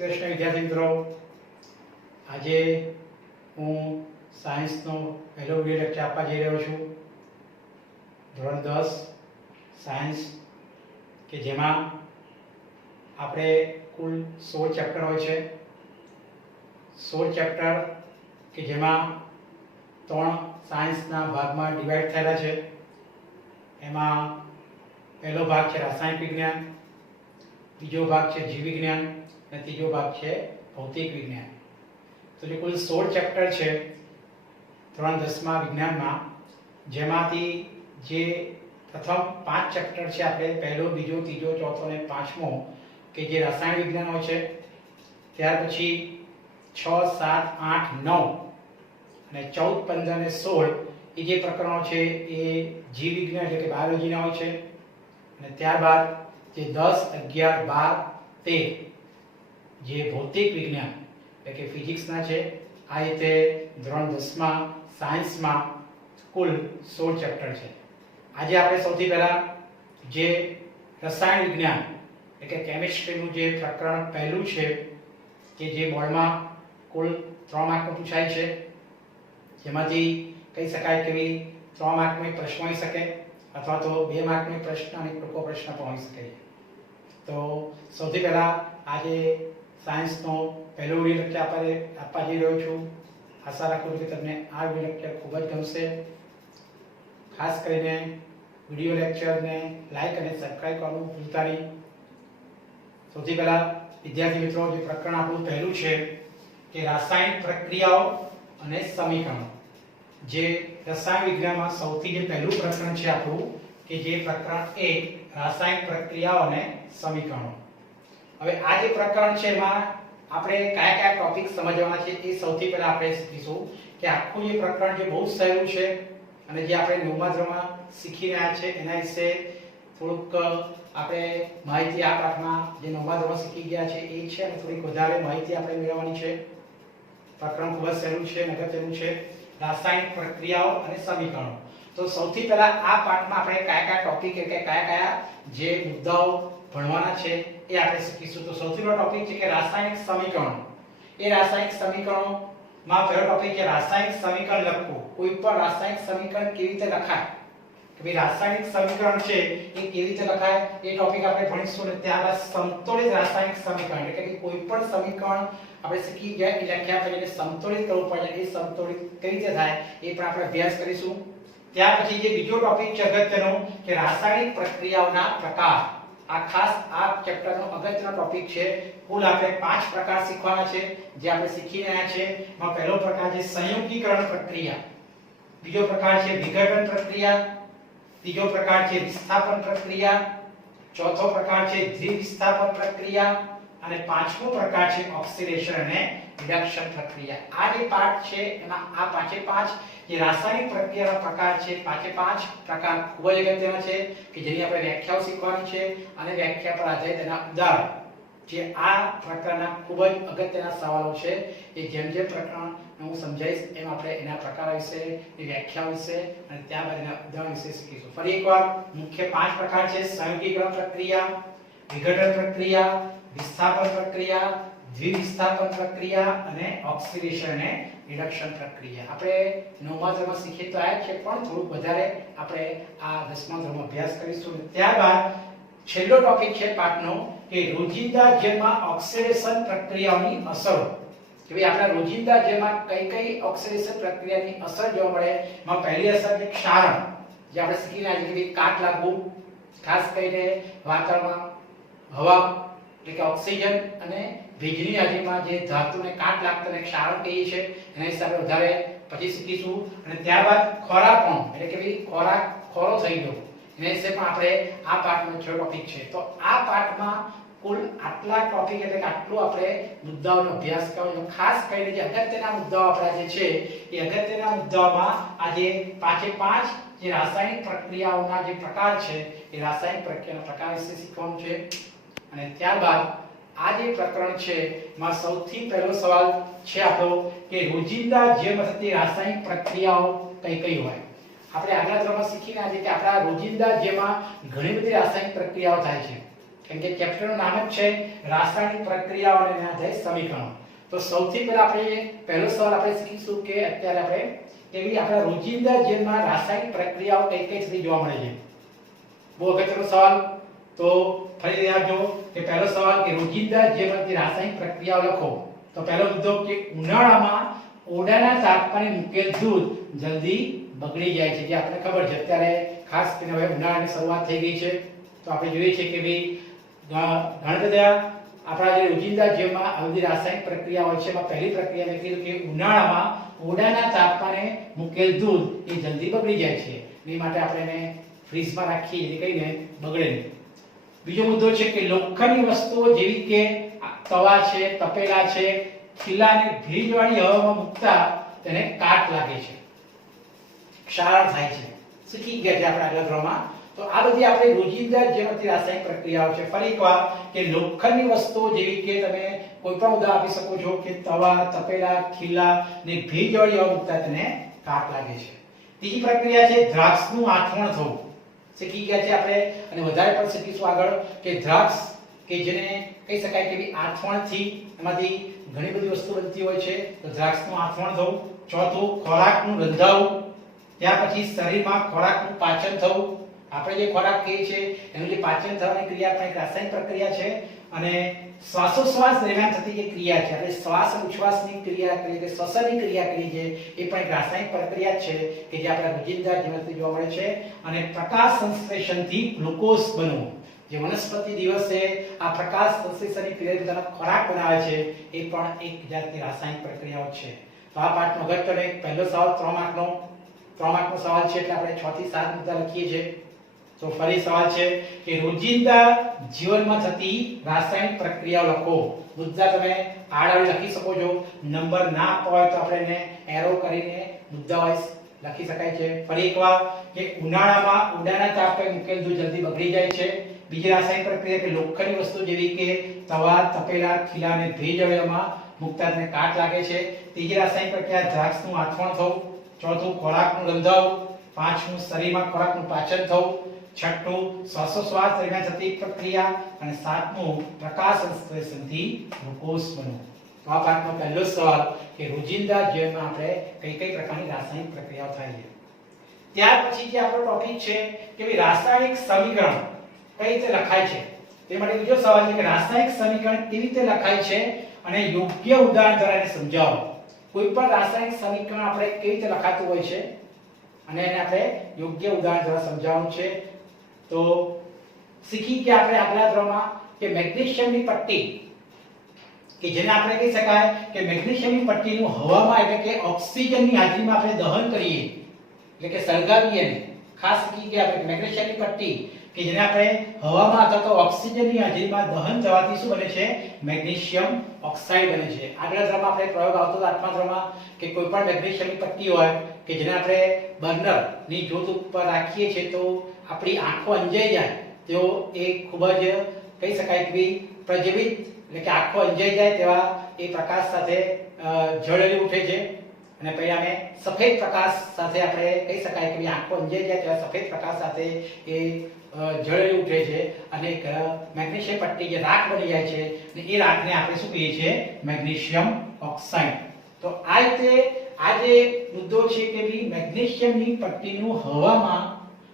શ્રી કૃષ્ણ વિદ્યાર્થી મિત્રો, આજે હું સાયન્સનો પહેલો વિડિયો લેક્ચર આપવા જઈ રહ્યો છું. ધોરણ 10 સાયન્સ કે જેમાં આપણે કુલ 16 ચેપ્ટર હોય છે. 16 ચેપ્ટર કે જેમાં 3 સાયન્સના ભાગમાં ડિવાઈડ થયેલા છે. એમાં પહેલો ભાગ છે રાસાયણિક વિજ્ઞાન, બીજો ભાગ છે જીવ વિજ્ઞાન અને ત્રીજો ભાગ છે ભૌતિક વિજ્ઞાન. તો જે કુલ 16 ચેપ્ટર છે ધોરણ 10માં વિજ્ઞાનમાં, જેમાંથી જે પ્રથમ 5 ચેપ્ટર છે આપણે પહેલો, બીજો, ત્રીજો, ચોથો અને પાંચમો કે જે રાસાયણિક વિજ્ઞાન હોય છે, ત્યાર પછી 6, 7, 8, 9 અને 14, 15 અને 16 એ જે પ્રકરણો છે એ જીવ વિજ્ઞાન એટલે કે બાયોલોજીના હોય છે. અને ત્યારબાદ જે 10, 11, 12, 13 જે ભૌતિક વિજ્ઞાન એટલે કે ફિઝિક્સના છે. આ રીતે ધોરણ 10માં સાયન્સમાં કુલ 16 ચેપ્ટર છે. આજે આપણે સૌથી પહેલા જે રસાયણ વિજ્ઞાન એટલે કે કેમિસ્ટ્રીનું જે પ્રકરણ પહેલું છે કે જે બોર્ડમાં કુલ 3 માર્કનું પૂછાય છે, જેમાંથી કહી શકાય કે 3 માર્કનો પ્રશ્ન હોઈ શકે અથવા તો 2 માર્કનો પ્રશ્ન અને ટૂંકો પ્રશ્ન પણ હોઈ શકે. તો સૌથી પહેલા આજે સાયન્સનો પહેલો વિડિયો લેક્ચર આપવા જઈ રહ્યો છું. આશા રાખું છું કે તમને આ વિડિયો લેક્ચર ખૂબ જ ગમશે. ખાસ કરીને વિડિયો લેક્ચરને લાઈક અને સબસ્ક્રાઇબ કરવાનું ભૂલતા નહીં. સૌથી પહેલા વિદ્યાર્થી મિત્રો, જે પ્રકરણ આપણું પહેલું છે કે રાસાયણિક પ્રક્રિયાઓ અને સમીકરણો. જે રસાયણ વિજ્ઞાનમાં સૌથી જે પહેલું પ્રકરણ છે આપણું કે જે પ્રકરણ 1 રાસાયણિક પ્રક્રિયાઓ અને સમીકરણો. હવે આ જે પ્રકરણ છે એમાં આપણે કયા કયા ટોપિક સમજવાના છે એ સૌથી પહેલા આપણે શીખીશું. કે આખું જે પ્રકરણ જે બહુ સહેલું છે અને જે આપણે 9મા ધોરણમાં શીખી રહ્યા છે એના વિશે થોડુંક આપણે માહિતી આ પાઠમાં જે 9મા ધોરણમાં શીખી ગયા છે એ છે અને થોડીક વધારે માહિતી આપણે મેળવવાની છે. પ્રકરણ ખૂબ જ સહેલું છે અને અગત્યનું છે, રાસાયણિક પ્રક્રિયાઓ અને સમીકરણો. તો સૌથી પહેલા આ પાઠમાં આપણે કયા કયા ટોપિક એટલે કયા કયા જે મુદ્દાઓ ભણવાના છે એ આપણે શીખીશું. તો સૌથી પહેલો ટોપિક છે કે રાસાયણિક સમીકરણો. એ રાસાયણિક સમીકરણોમાં પહેલો ટોપિક છે રાસાયણિક સમીકરણ લખવું. કોઈ પણ રાસાયણિક સમીકરણ કેવી રીતે લખાય, કે ભાઈ રાસાયણિક સમીકરણ છે એ કેવી રીતે લખાય એ ટોપિક આપણે ભણીશું. અને ત્યારબાદ સમતોલિત રાસાયણિક સમીકરણ એટલે કે કોઈ પણ સમીકરણ આપણે શીખી ગયા એ લખ્યા પછી એને સમતોલિત કરવું પડે, એ સમતોલિત કઈ રીતે થાય એ પણ આપણે અભ્યાસ કરીશું. ત્યાર પછી જે બીજો ટોપિક છે અગત્યનો કે રાસાયણિક પ્રક્રિયાઓના પ્રકાર. આ ખાસ આ ચેપ્ટરનો અગત્યનો ટોપિક છે. કુલ આપણે 5 પ્રકાર શીખવાના છે જે આપણે શીખી રહ્યા છે. એમાં પહેલો પ્રકાર છે સંયુગીકરણ પ્રક્રિયા, બીજો પ્રકાર છે વિઘટન પ્રક્રિયા, ત્રીજો પ્રકાર છે વિસ્થાપન પ્રક્રિયા, ચોથો પ્રકાર છે દ્વિવિસ્થાપન પ્રક્રિયા અને પાંચમો પ્રકાર છે ઓક્સિડેશન અને રિડક્શન પ્રક્રિયા. આ જે પાઠ છે એમાં આ પાંચે પાંચ જે રાસાયણિક પ્રક્રિયાના પ્રકાર છે, પાંચે પાંચ પ્રકાર ખૂબ જ અગત્યના છે કે જેની આપણે વ્યાખ્યાઓ શીખવાની છે અને વ્યાખ્યા પર આધારિત તેના ઉદાહરણ જે આ પ્રકારના ખૂબ જ અગત્યના સવાલો છે એ જેમ જેમ પ્રકરણ હું સમજાવીશ એમ આપણે એના પ્રકાર વિશે, એ વ્યાખ્યા વિશે અને ત્યારબાદ એના ઉદાહરણ વિશે શીખીશું. ફરી એકવાર મુખ્ય 5 પ્રકાર છે: સંયુગીકરણ પ્રક્રિયા, વિઘટન પ્રક્રિયા, વિસ્થાપન પ્રક્રિયા, દ્વિવિસ્થાપન પ્રક્રિયા અને ઓક્સિડેશન અને રિડક્શન પ્રક્રિયા. આપણે 9મા ધોરણમાં શીખી તો આયા છે પણ થોડુંક વધારે આપણે આ 10મા ધોરણમાં અભ્યાસ કરીશું. ત્યારબાદ છેલ્લો ટોપિક છે પાઠનો કે રોજિંદા જીવનમાં ઓક્સિડેશન પ્રક્રિયાઓની અસરો. કે ભાઈ આપણા રોજિંદા જીવનમાં કઈ કઈ ઓક્સિડેશન પ્રક્રિયાની અસર જોવા મળે. એમાં પહેલી અસર છે ક્ષારણ, જે આપણે શીખી રહ્યા છીએ કે કાટ લાગવું, ખાસ કરીને વાતાવરણમાં હવા એટલે કે ઓક્સિજન અને ભેજની હાજરીમાં જે ધાતુને કાટ લાગતા અને ક્ષારણ કહીએ છીએ એના વિશે આપણે વધારે પછી શીખીશું. અને ત્યારબાદ ખોરાકપણું એટલે કે ભાઈ ખોરાક ખોરો થઈ ગયો એના વિશે પણ આપણે આ પાઠનો છેલ્લો ટોપિક છે. તો આ પાઠમાં કુલ આટલા ટોપિક એટલે કે આટલું આપણે મુદ્દાઓનો અભ્યાસ કરવાનો. ખાસ કરીને જે અગત્યના મુદ્દાઓ આપણા જે છે એ અગત્યના મુદ્દાઓમાં આજે પાંચે પાંચ જે રાસાયણિક પ્રક્રિયાઓના જે પ્રકાર છે એ રાસાયણિક પ્રક્રિયાના પ્રકાર વિશે શીખવાનું છે. અને ત્યારબાદ આ જે પ્રકરણ છે એમાં સૌથી પહેલો સવાલ છે આપણો કે રોજિંદા જીવનમાં થતી રાસાયણિક પ્રક્રિયાઓ કઈ કઈ હોય. આપણે આગલા ધોરણમાં શીખીને આજે કે આપણા રોજિંદા જીવનમાં ઘણી બધી રાસાયણિક પ્રક્રિયાઓ થાય છે. કેમ કે ચેપ્ટરનું નામ જ છે રાસાયણિક પ્રક્રિયાઓ અને એના આધારિત સમીકરણો. તો સૌથી પહેલા આપણે પહેલો સવાલ આપણે શીખીશું કે અત્યારે આપણે કેવી આપણા રોજિંદા જીવનમાં રાસાયણિક પ્રક્રિયાઓ કઈ કઈ રીતે જોવા મળે છે. બહુ અગત્યનો સવાલ. તો ફરી યાદ જો કે પહેલો સવાલ કે રોજિંદા જીવનની રાસાયણિક પ્રક્રિયાઓ લખો. તો પહેલો મુદ્દો કે ઉનાળામાં ઓરડાના તાપમાને મૂકેલ દૂધ જલ્દી બગડી જાય છે. જે આપણને ખબર છે અત્યારે ખાસ કરીને હવે ઉનાળાની શરૂઆત થઈ ગઈ છે. તો આપણે જોઈએ છે કે ભાઈ ઘણા બધા આપણા જે રોજિંદા જીવનમાં આવી બધી રાસાયણિક પ્રક્રિયા હોય છે. એમાં પહેલી પ્રક્રિયા મેં કીધું કે ઉનાળામાં ઓરડાના તાપમાને મૂકેલ દૂધ એ જલ્દી બગડી જાય છે. એ માટે આપણે એને ફ્રીજમાં રાખીએ જેથી કરીને બગડે નહીં. બીજો મુદ્દો છે કે લોખંડની વસ્તુઓ જેવી કે તવા છે, તપેલા છે, ખીલાને ભેજવાળી હવામાં મૂકતા તેને કાટ લાગે છે, ક્ષારણ થાય છે. શીખી ગયા છે આપણે આગલા ધોરણમાં. તો આ બધી આપણે રોજિંદા જીવનની રાસાયણિક પ્રક્રિયાઓ છે. ફરી એકવાર કે લોખંડની વસ્તુઓ જેવી કે તમે કોઈ પણ ઉદાહરણ આપી શકો છો કે તવા, તપેલા, ખીલા ને ભેજવાળી હવા મૂકતા તેને કાટ લાગે છે. ત્રીજી પ્રક્રિયા છે દ્રાક્ષનું આથવણ થવું. શીખી ગયા છે આપણે અને વધારે પણ શીખીશું આગળ કે દ્રાક્ષ કે જેને કહી શકાય કે આથવણથી એમાંથી ઘણી બધી વસ્તુ બનતી હોય છે. તો દ્રાક્ષનું આથવણ થવું. ચોથું ખોરાકનું રંધાવું. ત્યાર પછી શરીરમાં ખોરાકનું પાચન થવું. આપણે જે ખોરાક ખાઈએ છીએ એનું જે પાચન થવાની ક્રિયા પણ એક રાસાયણિક પ્રક્રિયા છે. અને શ્વાસોશ્વાસ દરમિયાન થતી જે ક્રિયા છે આપણે શ્વાસ અને ઉચ્છ્વાસની ક્રિયા કરીએ કે શ્વસનની ક્રિયા કરીએ છીએ એ પણ એક રાસાયણિક પ્રક્રિયા છે કે જે આપણા રોજિંદા જીવનથી જોવા મળે છે. અને પ્રકાશ સંશ્લેષણથી ગ્લુકોઝ બનવું. જે વનસ્પતિ દિવસે આ પ્રકાશ સંશ્લેષણની ક્રિયાથી પોતાનો ખોરાક બનાવે છે એ પણ એક જાતની રાસાયણિક પ્રક્રિયાઓ છે. તો આ પાઠનો અગત્યનો એક પહેલો સવાલ 3 માર્કનો સવાલ છે એટલે આપણે 6 થી 7 મુદ્દા લખીએ છીએ. તો ફરી સવાલ છે કે રોજિંદા જીવનમાં થતી રાસાયણિક પ્રક્રિયાઓ લખો. મુદ્દા તમે આડાવડી લખી શકો છો. નંબર ના આપવા હોય તો આપણે એને એરો કરીને મુદ્દા વાઇઝ લખી શકાય છે. ફરી એકવાર કે ઉનાળામાં ઓરડાના તાપમાને મૂકેલ દૂધ જલ્દી બગડી જાય છે. બીજી રાસાયણિક પ્રક્રિયા કે લોખંડની વસ્તુ જેવી કે તવા, તપેલા, ખીલા અને ભેજવાળીમાં મૂકતા તેને કાટ લાગે છે. ત્રીજી રાસાયણિક પ્રક્રિયા દ્રાક્ષનું આથવણ થવું. ચોથું ખોરાકનું રંધાવું. પાંચમું શરીરમાં ખોરાકનું પાચન થવું. છઠ્ઠું શ્વાસોશ્વાસ દરમિયાન થતી પ્રક્રિયા. અને સાતમું પ્રકાશ સંશ્લેષણથી ગ્લુકોઝ બનવું. તો આ પાઠનો પહેલો સવાલ કે રોજિંદા જીવનમાં આપણે કઈ કઈ પ્રકારની રાસાયણિક પ્રક્રિયાઓ થાય છે. ત્યાર પછી જે આપણો ટોપિક છે કે ભાઈ રાસાયણિક સમીકરણ કઈ રીતે લખાય છે. તે માટે બીજો સવાલ છે કે રાસાયણિક સમીકરણ કેવી રીતે લખાય છે અને યોગ્ય ઉદાહરણ દ્વારા એને સમજાવો. કોઈ પણ રાસાયણિક સમીકરણ આપણે કેવી રીતે લખાતું હોય છે અને એને આપણે યોગ્ય ઉદાહરણ દ્વારા સમજાવવાનું છે. તો શીખી કે આપણે આગલા ધોરણમાં કે મેગ્નેશિયમની પટ્ટી કે જેને આપણે કહી શકાય કે મેગ્નેશિયમની પટ્ટીનું હવામાં એટલે કે ઓક્સિજનની હાજરીમાં આપણે દહન કરીએ એટલે કે સળગાવીએ ને ખાસ શીખી કે આપણે મેગ્નેશિયમની પટ્ટી કે જેને આપણે હવામાં અથવા તો ઓક્સિજનની હાજરીમાં દહન થવાથી શું બને છે મેગ્નેશિયમ ઓક્સાઇડ બને છે. આગલા ધોરણમાં આપણે પ્રયોગ આવતો હતો 8મા ધોરણમાં કે કોઈ પણ મેગ્નેશિયમની પટ્ટી હોય કે જેને આપણે બર્નરની જ્યોત ઉપર રાખીએ છીએ તો આપણી આંખો અંજાઈ જાય તો એ ખૂબ જ કહી શકાય કે પ્રજ્વલિત એટલે કે આંખો અંજાઈ જાય તેવા એ પ્રકાશ સાથે ઝળહળી ઉઠે છે અને પરિણામે સફેદ પ્રકાશ સાથે આપણે કહી શકાય કે આંખો અંજાઈ જાય તેવા સફેદ પ્રકાશ સાથે એ ઝળહળી ઉઠે છે અને એક મેગ્નેશિયમ પટ્ટી જે રાખ બની જાય છે અને એ રાખને આપણે શું કહીએ છીએ મેગ્નેશિયમ ઓક્સાઇડ. તો આ રીતે આ જે મુદ્દો છે કે મેગ્નેશિયમની પટ્ટીનું હવામાં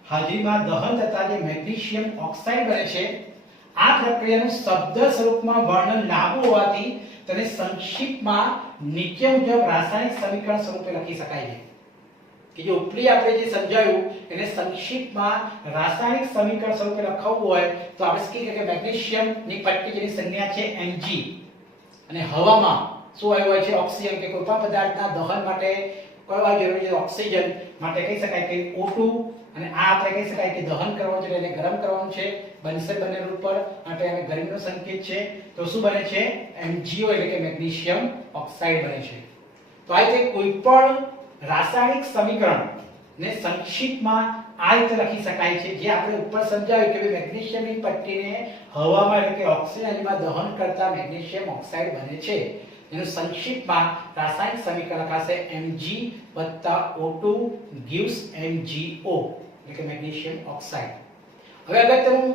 હાજરીમાં દહન થતા જે મેગ્નેશિયમ ઓક્સાઇડ બને છે આ પ્રક્રિયાનું શબ્દ સ્વરૂપમાં વર્ણન લાંબુ હોવાથી તેને સંક્ષિપ્તમાં નીચે મુજબ રાસાયણિક સમીકરણ સ્વરૂપે લખી શકાય છે. કે જે ઉપરી આપણે જે સમજાવ્યું એને સંક્ષિપ્તમાં રાસાયણિક સમીકરણ સ્વરૂપે લખવું હોય તો આપણે શીખીએ કે મેગ્નેશિયમની પટ્ટી જેની સંજ્ઞા છે Mg અને હવામાં શું આવ્યું હોય છે ઓક્સિજન કે કોઈ પણ પદાર્થના દહન માટે કયો જરૂરી છે ઓક્સિજન માટે કહી શકાય કે O2 અને આ આપણે કહી શકાય કે દહન કરવાનું છે એટલે ગરમ કરવાનું છે બનશે બંને રૂપ પર માટે અમે ગરમીનો સંકેત છે તો શું બને છે MgO એટલે કે મેગ્નેશિયમ ઓક્સાઇડ બને છે. તો આ રીતે કોઈ પણ રાસાયણિક સમીકરણ ને સંક્ષિપ્તમાં આ રીતે લખી શકાય છે જે આપણે ઉપર સમજાવ્યું કે મેગ્નેશિયમની પટ્ટીને હવામાં એટલે કે ઓક્સિજનમાં દહન કરતા મેગ્નેશિયમ ઓક્સાઇડ બને છે. એનું સંક્ષિપ્તમાં રાસાયણિક સમીકરણ લખાશે Mg O2 gives MgO એટલે કે મેગ્નેશિયમ ઓક્સાઇડ. હવે અગત્યનું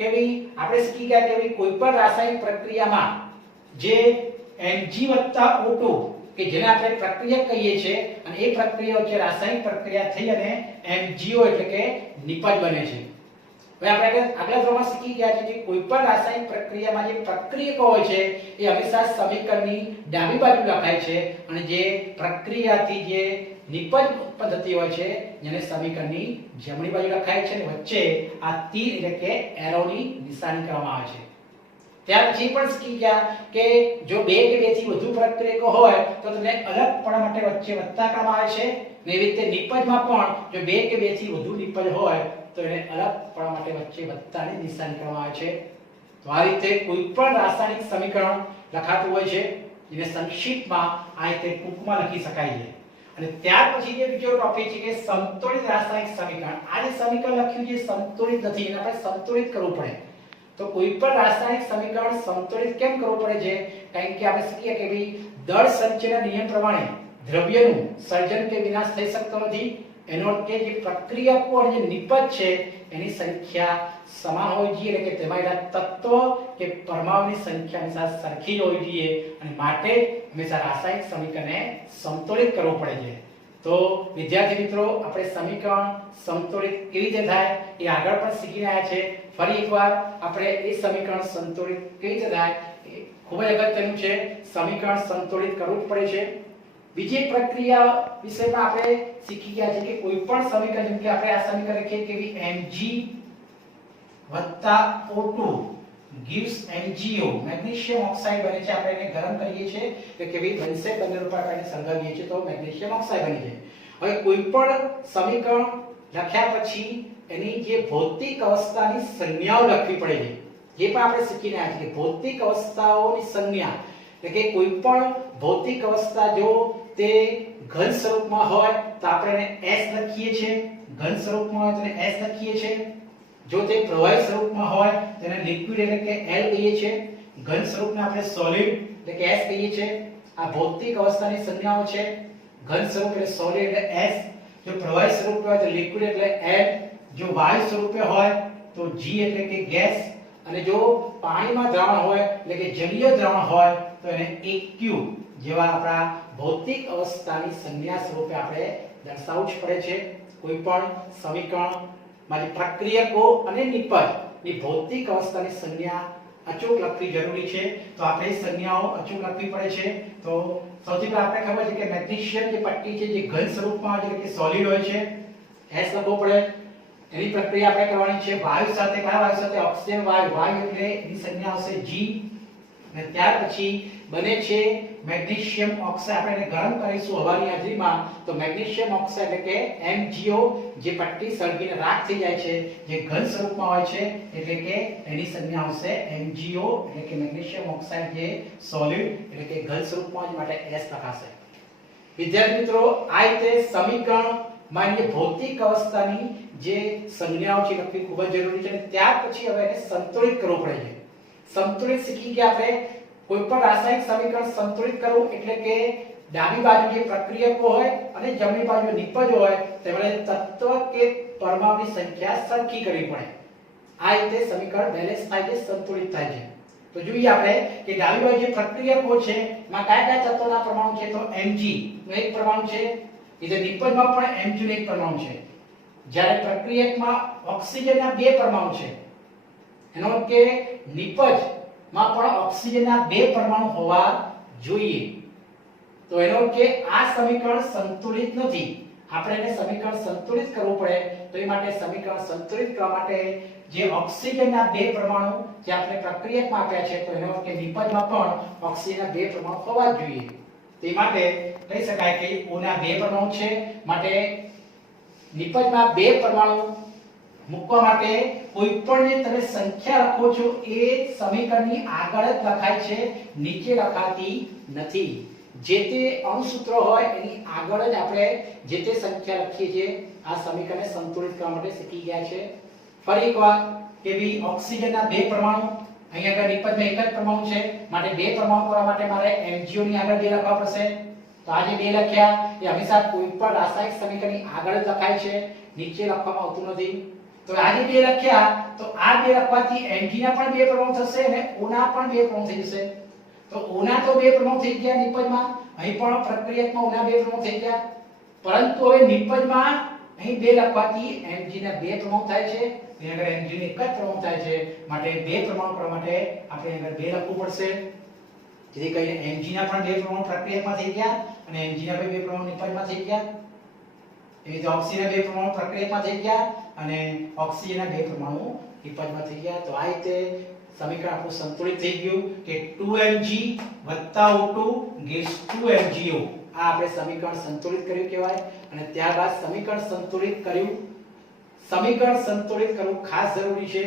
કે ભાઈ આપણે શીખી ગયા કે ભાઈ કોઈ પણ રાસાયણિક પ્રક્રિયામાં જે Mg+O2 કે જેને આપણે પ્રક્રિયા કહીએ છીએ અને એ પ્રક્રિયા છે રાસાયણિક પ્રક્રિયા થઈ અને MgO એટલે કે નિપજ બને છે. હવે આપણે આગલા ધોરણમાં શીખી ગયા છે કે કોઈ પણ રાસાયણિક પ્રક્રિયામાં જે પ્રક્રિયકો હોય છે એ હંમેશા સમીકરણની ડાબી બાજુ લખાય છે અને જે પ્રક્રિયાથી જે નિપજ ઉત્પન્ન થતી હોય છે જેને સમીકરણની જમણી બાજુ લખાય છે અને વચ્ચે આ તીર એટલે કે એરોની નિશાની કરવામાં આવે છે. ત્યાર પછી પણ શીખી ગયા કે જો બે કે બેથી વધુ પ્રક્રિયકો હોય તો તેને અલગ પડવા માટે વચ્ચે વત્તા કરવામાં આવે છે ને એવી રીતે નિપજમાં પણ જો બે કે બેથી વધુ નિપજ હોય તો એને અલગ પડવા માટે વચ્ચે વત્તાની નિશાની કરવામાં આવે છે. તો આ રીતે કોઈ પણ રાસાયણિક સમીકરણ લખાતું હોય છે જેને સંક્ષિપ્તમાં આ રીતે ટૂંકમાં લખી શકાય છે. અને ત્યાર પછી જે બીજો ટોપિક છે કે સંતુલિત રાસાયણિક સમીકરણ. આ જે સમીકરણ લખ્યું છે સંતુલિત નથી, એને આપણે સંતુલિત કરવું પડે. તો કોઈ પણ રાસાયણિક સમીકરણ સંતુલિત કેમ કરવું પડે છે? કારણ કે આપણે શીખીએ કે ભાઈ દળ સંચયના નિયમ પ્રમાણે દ્રવ્યનું સર્જન કે વિનાશ થઈ શકતો નથી. એનો અર્થ કે જે પ્રક્રિયકો અને જે નિપજ છે એની સંખ્યા સમાન હોવી જોઈએ, એટલે કે તેમાં તત્વ કે પરમાણુની સંખ્યા હંમેશા સરખી જ હોવી જોઈએ અને માટે હંમેશા રાસાયણિક સમીકરણને સંતુલિત કરવું પડે છે. તો વિદ્યાર્થી મિત્રો આપણે સમીકરણ સંતુલિત કેવી રીતે થાય એ આગળ પણ શીખી રહ્યા છે. ફરી એકવાર આપણે એ સમીકરણ સંતુલિત કેવી રીતે થાય એ ખૂબ જ અગત્યનું છે. સમીકરણ સંતુલિત કરવું જ પડે છે. બીજી પ્રક્રિયા વિશે પણ આપણે શીખી ગયા છે કે કોઈ પણ સમીકરણ જેમ કે આપણે આ સમીકરણ લખીએ કે Mg+O2 gives MgO magnesium oxide બને છે. આપણે એને ગરમ કરીએ છીએ તો કેવી બનશે? બંને ઉપર આપણે સળગાવીએ છીએ તો મેગ્નેશિયમ ઓક્સાઇડ બની જાય. હવે કોઈ પણ સમીકરણ લખ્યા પછી એની જે ભૌતિક અવસ્થાની સંજ્ઞાઓ લખવી પડે છે. જે પણ આપણે શીખીને આવ્યા છીએ કે ભૌતિક અવસ્થાઓની સંજ્ઞા એટલે કે કોઈ પણ ભૌતિક અવસ્થા જો તે ઘન સ્વરૂપમાં હોય તો આપણે એને S લખીએ છીએ, ઘન સ્વરૂપમાં હોય તો એને S લખીએ છીએ. જો તે પ્રવાહી સ્વરૂપમાં હોય તો એને લિક્વિડ એટલે કે L કહીએ છીએ. ઘન સ્વરૂપને આપણે સોલિડ એટલે કે S કહીએ છીએ. આ ભૌતિક અવસ્થાની સંજ્ઞાઓ છે. ઘન સ્વરૂપ એટલે સોલિડ એટલે S, જો પ્રવાહી સ્વરૂપ હોય તો લિક્વિડ એટલે L, જો વાયુ સ્વરૂપે હોય તો G એટલે કે ગેસ અને જો પાણીમાં દ્રાવણ હોય એટલે કે જલીય દ્રાવણ હોય તો એને AQ જેવા આપણા ભૌતિક અવસ્થાની સંજ્ઞા સ્વરૂપે આપણે દર્શાવવું જ પડે છે. કોઈ પણ સમીકરણમાં જે પ્રક્રિયકો અને નિપજની ભૌતિક અવસ્થાની સંજ્ઞા અચૂક લખવી જરૂરી છે. તો આપણે સંજ્ઞાઓ અચૂક લખવી પડે છે. તો સૌથી પહેલા આપણે ખબર છે કે મેગ્નેશિયમ જે પટ્ટી છે જે ઘન સ્વરૂપમાં એટલે કે સોલિડ હોય છે, S લખવો પડે. એની પ્રક્રિયા આપણે કરવાની છે વાયુ સાથે. કયા વાયુ સાથે? ઓક્સિજન વાયુ. વાયુ એટલે એની સંજ્ઞા આવશે G. અને ત્યાર પછી બને છે મેગ્નેશિયમ ઓક્સાઇડ. આપણે એને ગરમ કરીશું હવાની હાજરીમાં તો મેગ્નેશિયમ ઓક્સાઇડ એટલે કે MgO જે પટ્ટી સળગીને રાખ થઈ જાય છે જે ઘન સ્વરૂપમાં હોય છે એટલે કે એની સંજ્ઞા આવશે MgO એટલે કે મેગ્નેશિયમ ઓક્સાઇડ જે સોલિડ એટલે કે ઘન સ્વરૂપમાં હોય માટે S લખાશે. વિદ્યાર્થી મિત્રો આ રીતે સમીકરણ માન્ય ભૌતિક અવસ્થાની જે સંજ્ઞાઓ છે લખવી ખૂબ જ જરૂરી છે. અને ત્યાર પછી હવે એને સંતુલિત કરવું પડે છે. સંતુલિત શીખી ગયા આપણે. કોઈ પણ રાસાયણિક સમીકરણ સંતુલિત કરવું એટલે કે ડાબી બાજુ જે પ્રક્રિયકો હોય અને જમણી બાજુ નિપજ હોય તેમાં તત્વ કે પરમાણુની સંખ્યા સરખી કરવી પડે. આ રીતે સમીકરણ બેલેન્સ થાય છે, સંતુલિત થાય છે. તો જોઈએ આપણે કે ડાબી બાજુ જે પ્રક્રિયકો છે એમાં કયા કયા તત્વોના પરમાણુ છે? તો Mg નો એક પરમાણુ છે. એટલે નિપજમાં પણ Mg નો એક પરમાણુ છે. જ્યારે પ્રક્રિયકમાં ઓક્સિજનના બે પરમાણુ છે. એનો અર્થ કે નિપજમાં પણ ઓક્સિજનના બે પરમાણુ હોવા જોઈએ. તો એનો અર્થ કે આ સમીકરણ સંતુલિત નથી. આપણે એને સમીકરણ સંતુલિત કરવું પડે. તો એ માટે સમીકરણ સંતુલિત કરવા માટે જે ઓક્સિજનના બે પરમાણુ જે આપણે પ્રક્રિયકમાં આપ્યા છે તો એનો અર્થ કે નિપજમાં પણ ઓક્સિજનના બે પરમાણુ હોવા જોઈએ. તે માટે કહી શકાય કે O ના બે પરમાણુ છે. માટે નિપજમાં બે પરમાણુ મૂકવા માટે કોઈ પણ જે તમે સંખ્યા લખો છો એ સમીકરણની આગળ જ લખાય છે, નીચે લખાતી નથી. જે તે અણુસૂત્ર હોય એની આગળ જ આપણે જે તે સંખ્યા લખીએ છીએ. આ સમીકરણને સંતુલિત કરવા માટે શીખી ગયા છે. ફરી એકવાર કે ભઈ ઓક્સિજનના બે પરમાણુ, અહીંયા આગળ નિપજમાં એક જ પરમાણુ છે માટે બે પરમાણુ કરવા માટે મારે MgO ની આગળ બે લખવા પડશે. તો આ જે બે લખ્યા એ હંમેશા કોઈ પણ રાસાયણિક સમીકરણની આગળ જ લખાય છે, નીચે લખવામાં આવતું નથી. તો તો આજે બે લખ્યા તો આ બે લખવાથી Mg ના પણ બે પ્રમાણ થશે અને O ના પણ બે પ્રમાણ થઈ જશે. તો O ના તો બે પ્રમાણ થઈ ગયા નિપજમાં, અહીં પણ પ્રક્રિયકમાં O ના બે પ્રમાણ થઈ ગયા, પરંતુ હવે નિપજમાં અહીં બે લખવાથી Mg ના બે પ્રમાણ થાય છે, અહીં આગળ Mg ને એક જ પ્રમાણ થાય છે, માટે બે પ્રમાણ કરવા માટે આપણે આગળ બે લખવું પડશે. જેથી કરીને Mg ના પણ બે પ્રમાણ પ્રક્રિયકમાં થઈ ગયા અને Mg ના બે પ્રમાણ નિપજમાં થઈ ગયા. એવી રીતે ઓક્સિજન ના બે પ્રમાણો પ્રક્રિયકમાં થઈ ગયા અને ઓક્સિજન ના બે પરમાણુ નિપજમાં થઈ ગયા. તો આ રીતે સમીકરણ આપણું સંતુલિત થઈ ગયું કે 2Mg O2 gives 2MgO. આ આપણે સમીકરણ સંતુલિત કર્યું કહેવાય. અને ત્યારબાદ સમીકરણ સંતુલિત કરવું ખાસ જરૂરી છે.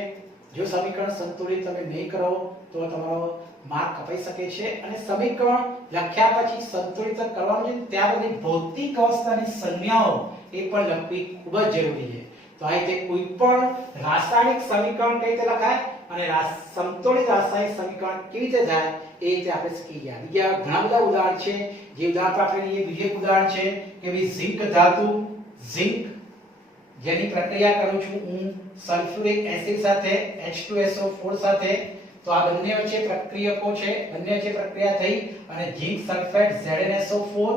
જો સમીકરણ સંતુલિત તમે નહીં કરો તો તમારો માર્ક કપાઈ શકે છે. અને સમીકરણ લખ્યા પછી સંતુલિત કરવાનું છે ત્યાં બધી ભૌતિક અવસ્થાની સંજ્ઞાઓ એ પણ લખવી ખૂબ જ જરૂરી છે. તો આ રીતે કોઈ પણ રાસાયણિક સમીકરણ કઈ રીતે લખાય અને સંતુલિત રાસાયણિક સમીકરણ કેવી રીતે થાય એ રીતે આપણે શીખી ગયા. બીજા ઘણા બધા ઉદાહરણ છે, જે ઉદાહરણ આપણે લઈએ. બીજું એક ઉદાહરણ છે કે ભાઈ ઝિંક ધાતુ, ઝિંક જેની પ્રક્રિયા કરું છું હું સલ્ફ્યુરિક એસિડ સાથે H2SO4 સાથે. તો આ બંને વચ્ચે પ્રક્રિયકો છે, બંને વચ્ચે પ્રક્રિયા થઈ અને ઝિંક સલ્ફેટ ZnSO4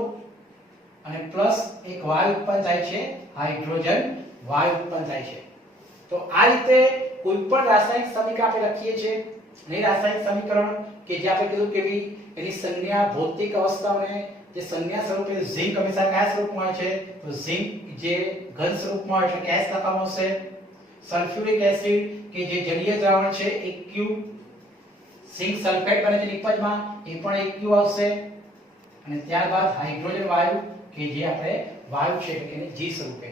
અને પ્લસ એક વાયુ ઉત્પન્ન થાય છે, હાઇડ્રોજન વાયુ ઉત્પન્ન થાય છે. તો આ રીતે કોઈ પણ રાસાયણિક સમીકરણ આપણે લખીએ છીએ. ને રાસાયણિક સમીકરણ કે જે આપણે કીધું કે ભઈ એની સંજ્ઞા ભૌતિક અવસ્થાઓને જે સંજ્ઞા સ્વરૂપે ઝિંક હંમેશા કયા સ્વરૂપમાં હોય છે તો ઝિંક જે ઘન સ્વરૂપમાં હોય એટલે કેસ લખવામાં આવશે. સલ્ફ્યુરિક એસિડ કે જે જલીય દ્રાવણ છે AQ, ઝિંક સલ્ફેટ બને છે નિપજમાં એ પણ AQ આવશે. અને ત્યારબાદ હાઇડ્રોજન વાયુ કે જે આપણે વાયુ છે એટલે કે G સ્વરૂપે.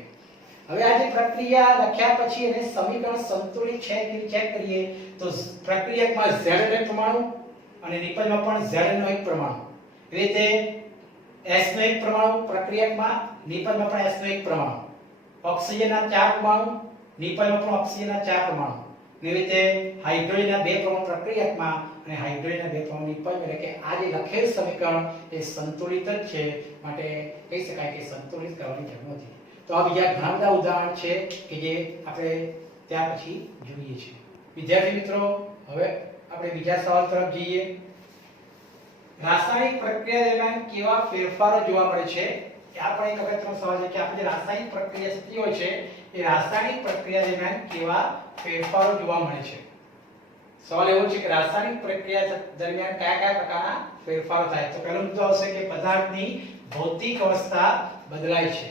હવે આ જે પ્રક્રિયા લખ્યા પછી એને સમીકરણ સંતુલિત છે કે ચેક કરીએ તો પ્રક્રિયકમાં Zn નો એક પરમાણુ અને નિપજમાં પણ Zn નો એક પરમાણુ. એ રીતે S નો એક પરમાણુ પ્રક્રિયકમાં, નિપજમાં પણ S નો એક પરમાણુ. ઓક્સિજનના 4 પરમાણુ, નિપજમાં પણ ઓક્સિજનના 4 પરમાણુ. એ રીતે હાઇડ્રોજનના 2 પરમાણુ પ્રક્રિયકમાં અને હાઇડ્રોજનના 2 પરમાણુ નિપજમાં. એટલે કે આ જે લખેલ સમીકરણ એ સંતુલિત જ છે, માટે કહી શકાય કે સંતુલિત કરવાની જરૂર નથી. તો આ બીજા ઘણા બધા ઉદાહરણ છે કે જે આપણે ત્યાર પછી જોઈએ છીએ. વિદ્યાર્થી મિત્રો, હવે આપણે બીજા સવાલ તરફ જઈએ. રાસાયણિક પ્રક્રિયા દરમિયાન કેવા ફેરફારો જોવા મળે છે? આ પણ એક અગત્યનો સવાલ છે કે આપણે જે રાસાયણિક પ્રક્રિયા થતી હોય છે એ રાસાયણિક પ્રક્રિયા દરમિયાન કેવા ફેરફારો જોવા મળે છે. સવાલ એવો છે કે રાસાયણિક પ્રક્રિયા દરમિયાન કયા કયા પ્રકારના ફેરફારો થાય. તો પહેલો મુદ્દો આવશે કે પદાર્થની ભૌતિક અવસ્થા બદલાય છે.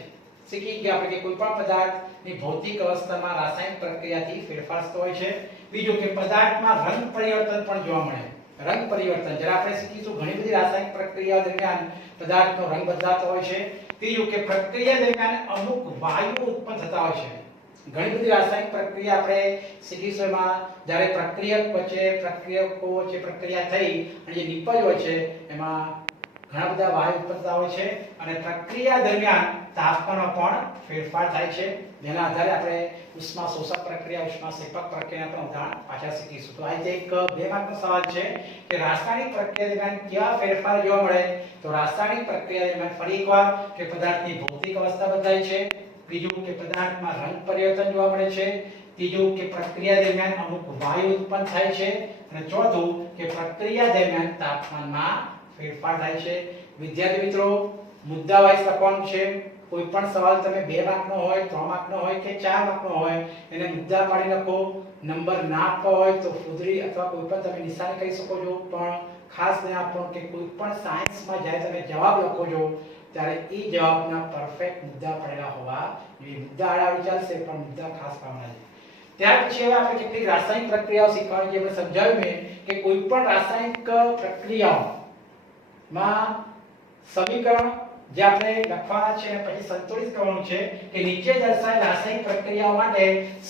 શીખી ગયા આપણે કે કોઈ પણ પદાર્થની ભૌતિક અવસ્થામાં રાસાયણિક પ્રક્રિયાથી ફેરફાર થતો હોય છે. બીજું કે પદાર્થમાં રંગ પરિવર્તન પણ જોવા મળે. રંગ પરિવર્તન જ્યારે આપણે શીખીશું ઘણી બધી રાસાયણિક પ્રક્રિયાઓ દરમિયાન પદાર્થનો રંગ બદલાતો હોય છે. ત્રીજું કે પ્રક્રિયા દરમિયાન અમુક વાયુઓ ઉત્પન્ન થતા હોય છે. ઘણી બધી રાસાયણિક પ્રક્રિયા આપણે શીખીશું એમાં જ્યારે પ્રક્રિયકો વચ્ચે પ્રક્રિયા થઈ અને જે નિપજ હોય છે એમાં ઘણા બધા વાયુ ઉત્પન્ન થતા હોય છે અને પ્રક્રિયા દરમિયાન તાપમાનમાં પણ ફેરફાર થાય છે. જેના આધારે આપણે ઉષ્મા શોષક પ્રક્રિયા, ઉષ્મા ક્ષેપક પ્રક્રિયા પણ ઉદાહરણ પાછા શીખીશું. તો આ એક 2 માર્કનો સવાલ છે કે રાસાયણિક પ્રક્રિયા દરમિયાન કેવા ફેરફાર જોવા મળે. તો રાસાયણિક પ્રક્રિયા દરમિયાન ફરી એકવાર કે પદાર્થની ભૌતિક અવસ્થા બદલાય છે. બીજું કે પદાર્થમાં રંગ પરિવર્તન જોવા મળે છે. ત્રીજું કે પ્રક્રિયા દરમિયાન અમુક વાયુ ઉત્પન્ન થાય છે અને ચોથું કે પ્રક્રિયા દરમિયાન તાપમાનમાં ફેરફાર થાય છે. વિદ્યાર્થી મિત્રો, મુદ્દા વાઇઝ લખવાનું છે. કોઈ પણ સવાલ તમે 2 માર્કનો હોય, 3 માર્કનો હોય કે 4 માર્કનો હોય એને મુદ્દા પાડી લખો. નંબર ના આપવા હોય તો ફુદરી અથવા કોઈ પણ તમે નિશાની કરી શકો છો. પણ ખાસ ધ્યાન આપવાનું કે કોઈ પણ સાયન્સમાં જ્યારે તમે જવાબ લખો છો ત્યારે એ જવાબના પરફેક્ટ મુદ્દા પડેલા હોવા જોઈએ. મુદ્દા આડાવડી ચાલશે પણ મુદ્દા ખાસ પાડવાના છે. ત્યાર પછી હવે આપણે કેટલીક રાસાયણિક પ્રક્રિયાઓ શીખવાની છે. આપણે સમજાવ્યું મેં કે કોઈ પણ રાસાયણિક પ્રક્રિયાઓમાં સમીકરણ જે આપણે લખવાના છે અને પછી સંતુલિત કરવાનું છે કે નીચે દર્શાવેલ રાસાયણિક પ્રક્રિયાઓ માટે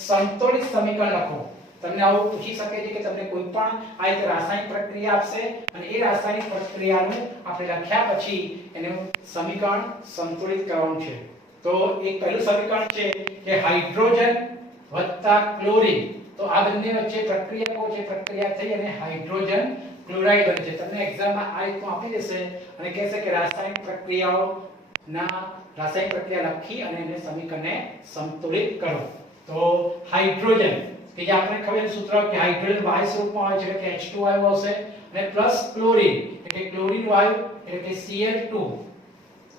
સંતુલિત સમીકરણ લખો. તમને આવું પૂછી શકે છે કે તમને કોઈ પણ આ રીતે રાસાયણિક પ્રક્રિયા આપશે અને એ રાસાયણિક પ્રક્રિયાનું આપણે લખ્યા પછી એનું સમીકરણ સંતુલિત કરવાનું છે. તો એક પહેલું સમીકરણ છે કે હાઇડ્રોજન વત્તા ક્લોરીન. તો આ બંને વચ્ચે પ્રક્રિયાઓ છે, પ્રક્રિયા થઈ અને હાઇડ્રોજન ક્લોરાઇડ બને છે. તમને એક્ઝામમાં આ રીતનું આપી દેશે અને કહેશે કે રાસાયણિક પ્રક્રિયા લખી અને એને સમીકરણને સંતુલિત કરો. તો હાઇડ્રોજન કે જે આપણે ખબર સૂત્ર કે હાઇડ્રોજન વાયુ સ્વરૂપમાં આવે છે એટલે કે H2 વાયુ આવશે અને પ્લસ ક્લોરીન એટલે ક્લોરીન વાયુ એટલે કે Cl2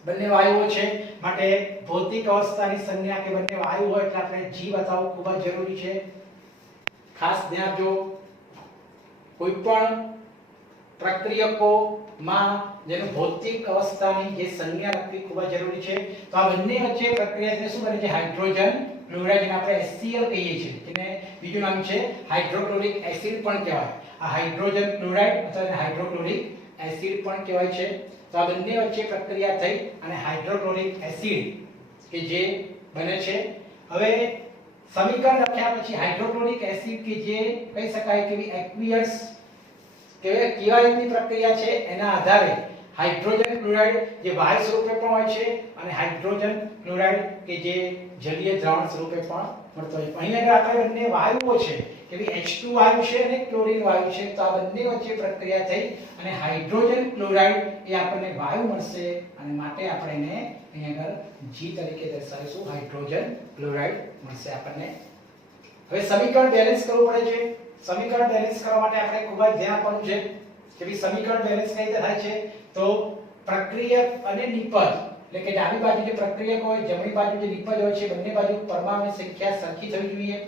બંને વાયુઓ છે માટે ભૌતિક અવસ્થાની સંજ્ઞા કે બંને વાયુ હોય એટલે આપણે G બતાવવું ખૂબ જ જરૂરી છે. ખાસ ધ્યાન આપજો કોઈ પણ પ્રક્રિયકોમાં જેનું ભૌતિક અવસ્થાની જે સંજ્ઞા લખવી ખૂબ જ જરૂરી છે. તો આ બંને વચ્ચે પ્રક્રિયાને શું બને છે હાઇડ્રોજન ક્લોરાઇડ જેને આપણે HCl કહીએ છીએ જેને બીજું નામ છે હાઇડ્રોક્લોરિક એસિડ પણ કહેવાય. આ હાઇડ્રોજન ક્લોરાઇડ અથવા હાઇડ્રોક્લોરિક એસિડ પણ કહેવાય છે. તો આ બંને વચ્ચે પ્રક્રિયા થઈ અને હાઇડ્રોક્લોરિક એસિડ કે જે બને છે. હવે સમીકરણ લખ્યા પછી હાઇડ્રોક્લોરિક એસિડ કે જે કહી શકાય કે એક્વિયસ કેવા રીતની પ્રક્રિયા છે એના આધારે હાઇડ્રોજન ક્લોરાઇડ જે વાયુ સ્વરૂપે પણ હોય છે અને હાઇડ્રોજન ક્લોરાઇડ કે જે જલીય દ્રાવણ સ્વરૂપે પણ મળતો હોય. અહીં આગળ આપણે બંને વાયુઓ છે કે H2 વાયુ છે અને ક્લોરીન વાયુ છે. તો આ બંને વચ્ચે પ્રક્રિયા થઈ અને હાઇડ્રોજન ક્લોરાઇડ એ આપણને વાયુ મળશે અને માટે આપણે એને અહીં આગળ G તરીકે દર્શાવીશું. હાઇડ્રોજન ક્લોરાઇડ મળશે આપણને. હવે સમીકરણ બેલેન્સ કરવું પડે છે. સમીકરણ બેલેન્સ કરવા માટે આપણે ખૂબ જ ધ્યાન આપવાનું છે કે ભઈ સમીકરણ બેલેન્સ કઈ રીતે થાય છે. તો પ્રક્રિયક અને નિપજ એટલે કે ડાબી બાજુ જે પ્રક્રિયક હોય જમણી બાજુ જે નિપજ હોય છે બંને બાજુ પરમાણુની સંખ્યા સરખી થવી જોઈએ.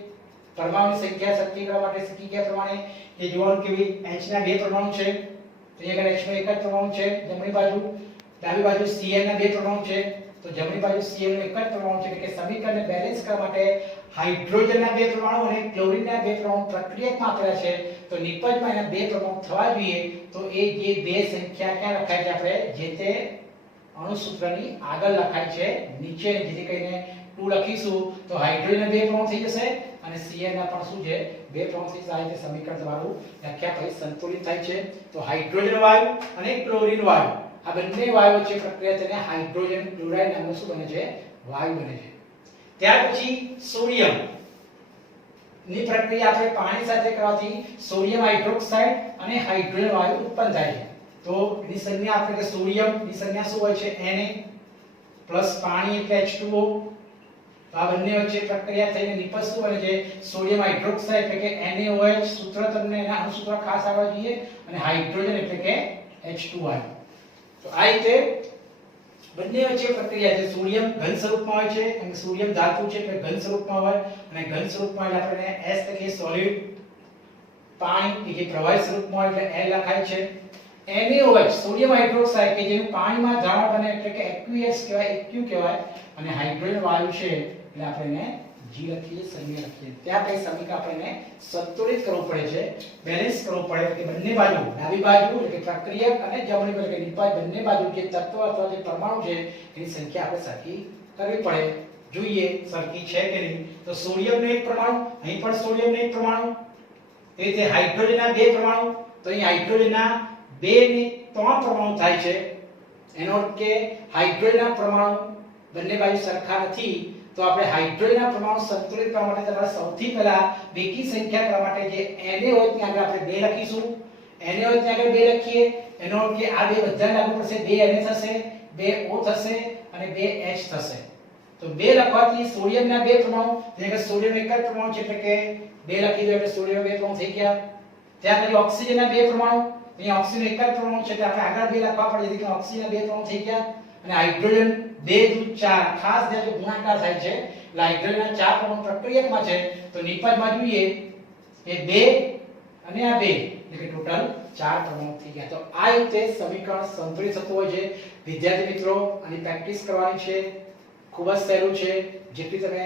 પરમાણુની સંખ્યા સરખી કરવા માટે સરખી ગયા પ્રમાણે કે જોવાનું કે ભઈ H ના બે પરમાણુ છે તો અહીંયા આગળ H નો એક જ પરમાણુ છે જમણી બાજુ. ડાબી બાજુ Cl ના બે પરમાણુ છે તો જમણી બાજુ Cl નો એક જ પરમાણુ છે. એટલે કે સમીકરણને બેલેન્સ કરવા માટે હાઇડ્રોજનના બે પરમાણુ અને ક્લોરીનના બે પરમાણુ પ્રક્રિયકમાં આપેલા છે તો નિપજમાં એના બે પરમાણુ થવા જોઈએ. તો એ જે બે સંખ્યા ક્યાં લખાય છે આપણે જે તે અણુસૂત્રની આગળ લખાય છે નીચે જેથી કરીને 2 લખીશું તો હાઇડ્રોજનના બે પરમાણુ થઈ જશે અને Cl ના પણ શું છે બે પરમાણુ થઈ જાય છે. સમીકરણ તમારું લખ્યા પછી સંતુલિત થાય છે. તો હાઇડ્રોજન વાયુ અને ક્લોરીન વાયુ આ બંને વાયુઓ છે પ્રક્રિયા થઈને હાઇડ્રોજન ક્લોરાઇડ નામનું શું બને છે વાયુ બને છે. ત્યાર પછી સોડિયમ ની પ્રક્રિયા આપણે પાણી સાથે કરવાથી સોડિયમ હાઇડ્રોક્સાઇડ અને હાઇડ્રોજન વાયુ ઉત્પન્ન થાય છે. તો એની સંજ્ઞા આપણે કે સોડિયમ ની સંજ્ઞા શું હોય છે Na પ્લસ પાણી એટલે H2O. તો આ બંને વચ્ચે પ્રક્રિયા થઈને નિપજ શું બને છે સોડિયમ હાઇડ્રોક્સાઇડ એટલે કે NaOH. સૂત્ર તમને એના અણુસૂત્ર ખાસ આવવા જોઈએ અને હાઇડ્રોજન એટલે કે H2O. તો આ રીતે બંને વચ્ચે પ્રક્રિયા છે. સોડિયમ ઘન સ્વરૂપમાં હોય છે અને સોડિયમ ધાતુ છે એટલે ઘન સ્વરૂપમાં હોય અને ઘન સ્વરૂપમાં એટલે આપણે S તરીકે સોલિડ. પાણી કે જે પ્રવાહી સ્વરૂપમાં હોય એટલે L લખાય છે. NaOH સોડિયમ હાઇડ્રોક્સાઇડ કે જેનું પાણીમાં દ્રાવણ બને એટલે કે એક્વિયસ કહેવાય એક્યુ કહેવાય અને હાઇડ્રોજન વાયુ છે એટલે આપણે એને G લખીએ સંજ્ઞા લખીએ. ત્યાં પછી સમીકરણ આપણે સંતુલિત કરવું પડે છે બેલેન્સ કરવું પડે કે બંને બાજુ ડાબી બાજુ એટલે કે પ્રક્રિયક અને જમણી બાજુ એટલે કે નિપજ બંને બાજુ જે તત્વ અથવા જે પરમાણુ છે એની સંખ્યા આપણે સરખી કરવી પડે. જોઈએ સરખી છે કે નહીં. તો સોડિયમનું એક પરમાણુ અહીં પણ સોડિયમનું એક પરમાણુ એ રીતે હાઇડ્રોજનના બે પરમાણુ તો અહીં હાઇડ્રોજનના 2 ને 3 પરમાણુ થાય છે. એનો અર્થ કે હાઇડ્રોજનના પરમાણુ બંને બાજુ સરખા નથી. તો આપણે હાઇડ્રોજનના પરમાણુ સંતુલિત કરવા માટે તમારે સૌથી પહેલા બેકી સંખ્યા કરવા માટે જે Na હોય ત્યાં આગળ આપણે 2 લખીશું. Na હોય ત્યાં આગળ 2 લખીએ એનો અર્થ કે આ બે બધા લાગુ પડશે 2 Na થશે 2 O થશે અને 2 H થશે. તો 2 લખવાથી સોડિયમના બે પરમાણુ એટલે સોડિયમ એક જ પરમાણુ છે એટલે કે 2 લખી દો એટલે સોડિયમ બે પરમાણુ થઈ ગયા. ત્યાર પછી ઓક્સિજનના બે પરમાણુ અહીં ઓક્સિજન એક જ પરમાણુ છે એટલે આપણે આગળ 2 લખવા પડે જેથી ઓક્સિજનના બે પરમાણુ થઈ ગયા અને હાઇડ્રોજન 2 દૂ 4 ખાસ ધ્યાન ગુણાકાર થાય છે એટલે હાઇડ્રોજનના 4 પરમાણુ પ્રક્રિયકમાં છે તો નિપજમાં જોઈએ કે 2 અને આ 2 એટલે કે ટોટલ 4 પરમાણુ થઈ ગયા. તો આ રીતે સમીકરણ સંતુલિત થતું હોય છે. વિદ્યાર્થી મિત્રો આની પ્રેક્ટિસ કરવાની છે. ખૂબ જ સહેલું છે. જેટલી તમે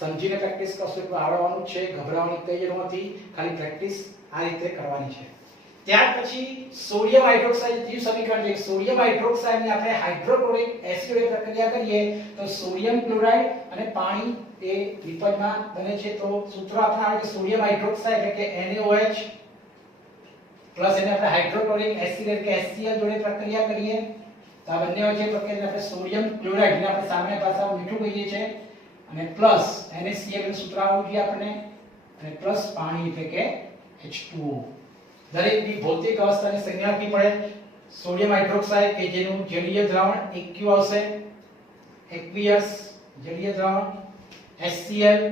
સમજીને પ્રેક્ટિસ કરશો એટલું આવડવાનું છે. ગભરાવાની કઈ જરૂર નથી. ખાલી પ્રેક્ટિસ આ રીતે કરવાની છે. ત્યાર પછી સોડિયમ હાઇડ્રોક્સાઇડ ત્રીજું સમીકરણ છે. સોડિયમ હાઇડ્રોક્સાઇડની આપણે હાઇડ્રોક્લોરિક એસિડ વડે પ્રક્રિયા કરીએ તો સોડિયમ ક્લોરાઇડ અને પાણી એ નિપજમાં બને છે. તો સૂત્ર આપણે આવે કે સોડિયમ હાઇડ્રોક્સાઇડ એટલે કે NaOH પ્લસ એને આપણે હાઇડ્રોક્લોરિક એસિડ એટલે કે HCl જોડે પ્રક્રિયા કરીએ તો આ બંને વચ્ચે પ્રક્રિયા આપણે સોડિયમ ક્લોરાઇડ ને આપણે સામાન્ય ભાષામાં મીઠું કહીએ છીએ અને પ્લસ NaCl નું સૂત્ર આવવું જોઈએ આપણે અને પ્લસ પાણી એટલે કે H2O. દરેકની ભૌતિક અવસ્થાની સંજ્ઞા આપવી પડે. સોડિયમ હાઇડ્રોક્સાઇડ કે જેનું જલીય દ્રાવણ એક્યુ આવશે એક્વિયસ જલીય દ્રાવણ HCl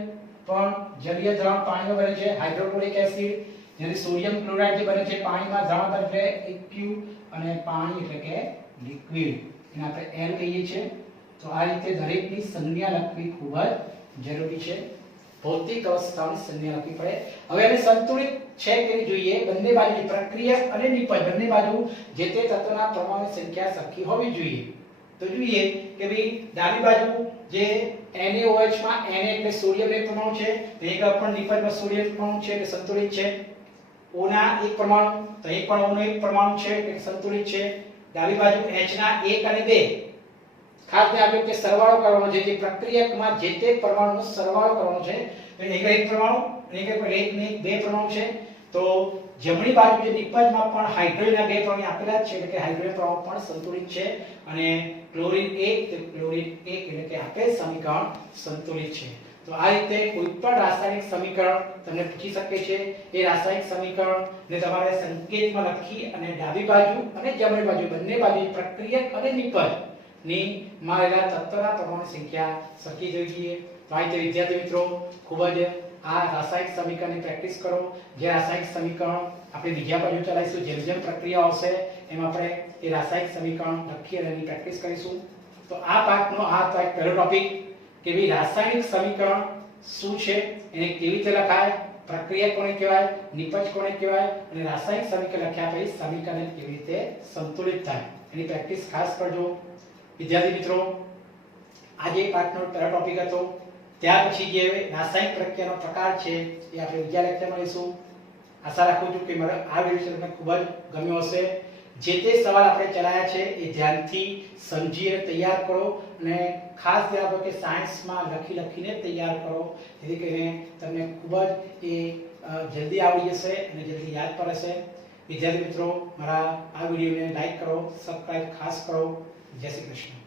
પણ જલીય દ્રાવણ પાણીમાં બને છે હાઇડ્રોક્લોરિક એસિડ, જ્યારે સોડિયમ ક્લોરાઇડ જે બને છે પાણીમાં દ્રાવણ એટલે એક્યુ અને પાણી એટલે કે લિક્વિડ, એને આપણે L કહીએ છીએ. તો આ રીતે દરેકની સંજ્ઞા લખવી ખૂબ જ જરૂરી છે. ભૌતિક અવસ્થાઓની સંજ્ઞા લખવી પડે. હવે એને સંતુલિત છે કે જોઈએ, બંને બાજુની પ્રક્રિયક અને નિપજ બંને બાજુ જે તે તત્વના પરમાણુની સંખ્યા સરખી હોવી જોઈએ. તો જોઈએ કે ભાઈ ડાબી બાજુ જે NaOH માં Na એટલે સોડિયમ એક પરમાણુ છે, તો એક પણ નિપજમાં સોડિયમ પરમાણુ છે એટલે સંતુલિત છે. O ના એક પરમાણુ, તો અહીં પણ O નો એક પરમાણુ છે એટલે સંતુલિત છે. ડાબી બાજુ H ના 1 અને 2, ખાસ ધ્યાન આપજો કે સરવાળો કરવાનો છે, જે પ્રક્રિયકમાં જે તે પરમાણુનો સરવાળો કરવાનો છે. તો એક પરમાણુ અને એક ને બે પરમાણુ છે. તો જમણી બાજુ જે નિપજમાં પણ હાઇડ્રોજનના બે પરમાણુ આપેલા જ છે એટલે કે હાઇડ્રોજન પરમાણુ પણ સંતુલિત છે અને ક્લોરીન 1 તો ક્લોરીન 1 એટલે કે આપેલ સમીકરણ સંતુલિત છે. તો આ રીતે કોઈ પણ રાસાયણિક સમીકરણ તમને પૂછી શકે છે. એ રાસાયણિક સમીકરણ ને તમારે સંકેતમાં લખી અને ડાબી બાજુ અને જમણી બાજુ બંને બાજુ પ્રક્રિયક અને નિપજ ની મારેલા તત્વના પરમાણુ સંખ્યા સરખી જોઈ જોઈએ. તો આ રીતે વિદ્યાર્થી મિત્રો ખૂબ જ આ રાસાયણિક સમીકરણની પ્રેક્ટિસ કરો. જે રાસાયણિક સમીકરણ આપણે બીજા બાજુ ચલાવીશું, જેમ જેમ પ્રક્રિયા આવશે એમ આપણે એ રાસાયણિક સમીકરણ લખી અને એની પ્રેક્ટિસ કરીશું. તો આ પાઠનો આ પહેલો ટોપિક કે ભાઈ રાસાયણિક સમીકરણ શું છે, એને કેવી રીતે લખાય, પ્રક્રિયા કોને કહેવાય, નિપજ કોને કહેવાય અને રાસાયણિક સમીકરણ લખ્યા પછી સમીકરણ કેવી રીતે સંતુલિત થાય એની પ્રેક્ટિસ ખાસ કરજો. વિદ્યાર્થી મિત્રો, આજે પાઠનો પહેલો ટોપિક હતો. ત્યાર પછી જે રાસાયણિક પ્રક્રિયાનો પ્રકાર છે એ આપણે બીજા લેક્ચરમાં લઈશું. આશા રાખું છું કે મારો આ વિડિયો તમને ખૂબ જ ગમ્યો હશે. જે તે સવાલ આપણે ચલાવ્યા છે એ ધ્યાનથી સમજીને તૈયાર કરો અને ખાસ ધ્યાન આપો કે સાયન્સમાં લખીને તૈયાર કરો, જેથી કરીને તમને ખૂબ જ એ જલ્દી આવડી જશે અને જલ્દી યાદ પણ રહેશે. વિદ્યાર્થી મિત્રો, મારા આ વિડિયોને લાઈક કરો, સબસ્ક્રાઇબ ખાસ કરો. જય શ્રી કૃષ્ણ.